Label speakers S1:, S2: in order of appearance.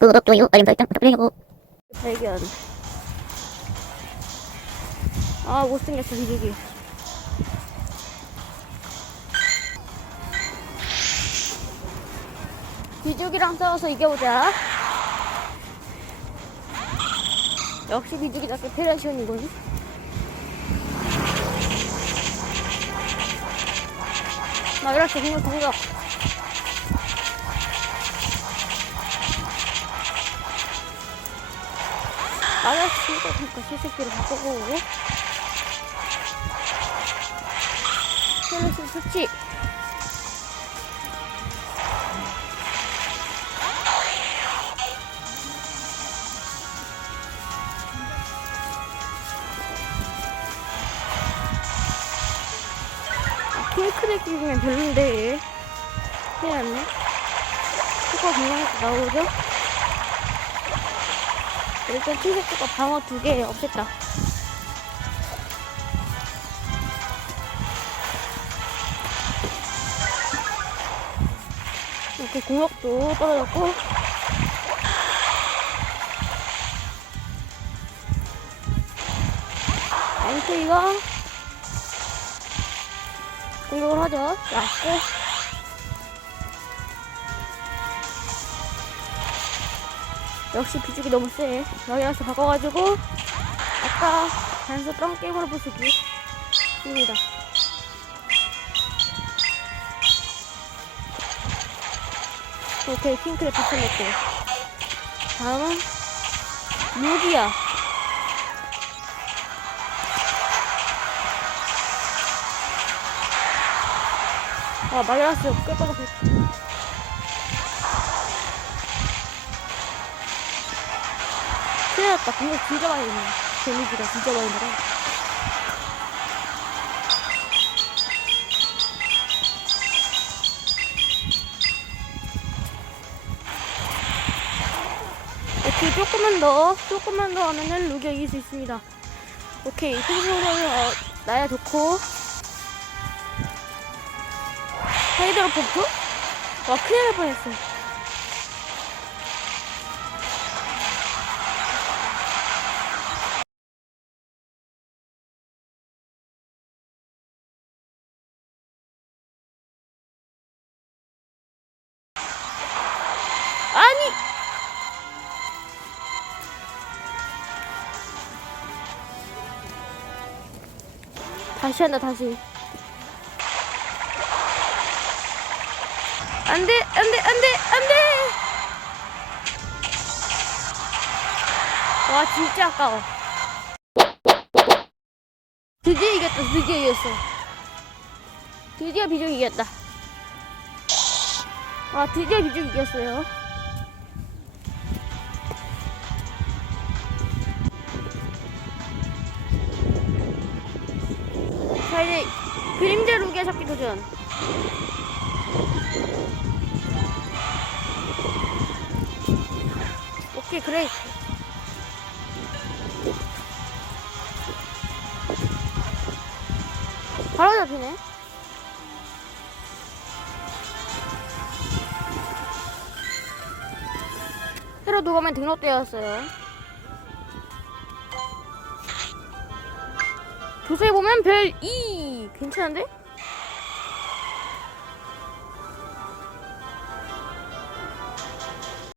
S1: 구독, 좋아요, 알림 설정 부탁드려요.
S2: 발견. 아, 못생겼어, 비둘기. 비둘기랑 싸워서 이겨보자. 역시 비둘기가 세페레이션이군. 막 이렇게 공격 공격. 맞았으니까 그러니까 새새끼를 바꿔보고. 헬레스 좋지 아, 핑크색 끼면 별론데. 큰일 났네. 효과 그냥 나오죠? 일단 핑크색과 방어 두 개 없앴다. 이렇게 공격도 떨어졌고 앵크이가 공격을 하죠. 맞고 역시 비죽이 너무 세. 여기서 바꿔가지고 아까 단수 뻥 게임으로 부수기 입니다. 오케이 핑크를 바꿔냈고 다음은 루기야. 아 마이너스 끌거나 났다. 공격 진짜 많이 있네. 데미지가 진짜 많이 들어. 오케이, 조금만 더, 조금만 더 하면은 루기 이길 수 있습니다. 오케이, 생선을 어, 나야 좋고. 하이드로 pom프? 와, 큰일 날 뻔했어. 다시 한다, 다시. 안 돼, 안 돼, 안 돼, 안 돼! 와, 진짜 아까워. 드디어 이겼다, 드디어 이겼어. 드디어 비중 이겼다. 와, 드디어 비중 이겼어요. 자 이제 그림자 루기아 잡기 도전. 오케이 그래. 바로 잡히네. 새로 도감에 등록되었어요 조사해 보면 별 2. 괜찮은데?